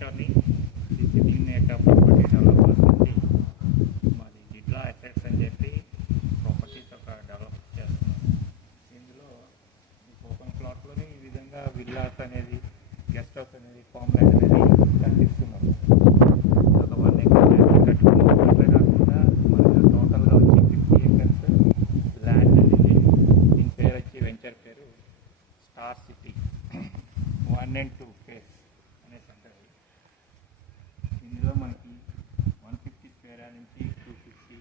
కిషోర్ని, దీన్ని property developers నుంచి మాది జిడ్లా అసెట్స్ అని చెప్పి ప్రాపర్టీస్ ఒక డెవలప్ చేస్తున్నాం. ఇందులో ఓపెన్ ప్లాట్లోని ఈ విధంగా విల్లాస్ అనేది, గెస్ట్ హౌస్ అనేది, ఫామ్ ల్యాండ్ అనేది కనిపిస్తున్నాం. ఒక 1 acre ల్యాండ్ కట్టుకున్నాం. అట్లా కాకుండా మనకు టోటల్గా వచ్చి 50 acres ల్యాండ్ అనేది, దీని పేరు వచ్చి వెంచర్ పేరు స్టార్ సిటీ 1 and 2 ఫేస్ అనేసి అంటారు. ఇందులో మనకి 150 స్క్వేర్ యార్డ్ నుంచి 250,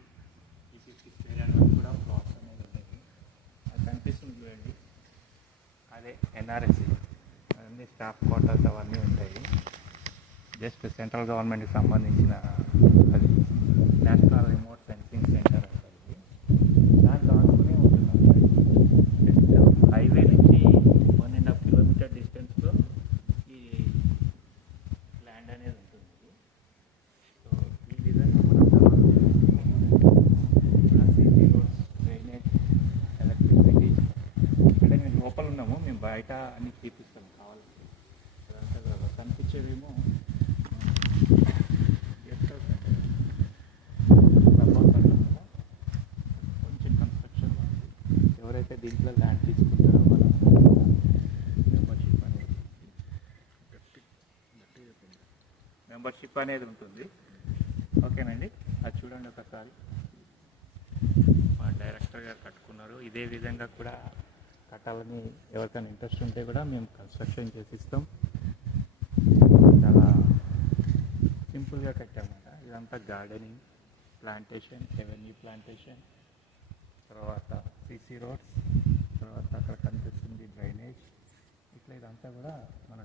350 స్క్వేర్ యార్డ్ వరకు కూడా ప్లాట్స్ అనేది ఉన్నాయి. అది కనిపిస్తుంది చూడండి, అదే ఎన్ఆర్ఎస్సి, అవన్నీ స్టాఫ్ క్వార్టర్స్ అవన్నీ ఉంటాయి. జస్ట్ సెంట్రల్ గవర్నమెంట్కి సంబంధించిన అది నేషనల్ రిమోట్ సెన్సింగ్ సెంటర్ అంటారు. దాంట్లో ఆడుకునే ఉంటుంది. జస్ట్ హైవే నుంచి 1.5 కిలోమీటర్ డిస్టెన్స్లో ఈ ల్యాండ్ అనేది ఉంటుంది. సో ఈ విధంగా మనం సిటీ రోడ్స్, డ్రైనేజ్, ఎలక్ట్రిసిటీ, అంటే మేము లోపల ఉన్నాము, మేము బయట అన్ని చూపిస్తాం కావాలంటే. అదంతా కనిపించేదేమో గెస్ట్ హౌస్ అంటే కొంచెం కన్స్ట్రక్షన్ ఎవరైతే దీంట్లో ల్యాండ్ తీసుకుంటారో వాళ్ళ మెంబర్షిప్ అనేది ఉంటుంది. ఓకేనండి, అది చూడండి ఒకసారి. మా డైరెక్టర్ గారు కట్టుకున్నారు. ఇదే విధంగా కూడా కట్టాలని ఎవరికైనా ఇంట్రెస్ట్ ఉంటే కూడా మేము కన్స్ట్రక్షన్ చేసిస్తాం. చాలా సింపుల్గా కట్టామన్నమాట. ఇదంతా గార్డెనింగ్, ప్లాంటేషన్, ఎవెన్యూ ప్లాంటేషన్, తర్వాత సిసి రోడ్స్, తర్వాత అక్కడ కనిపిస్తుంది డ్రైనేజ్. ఇట్లా ఇదంతా కూడా మన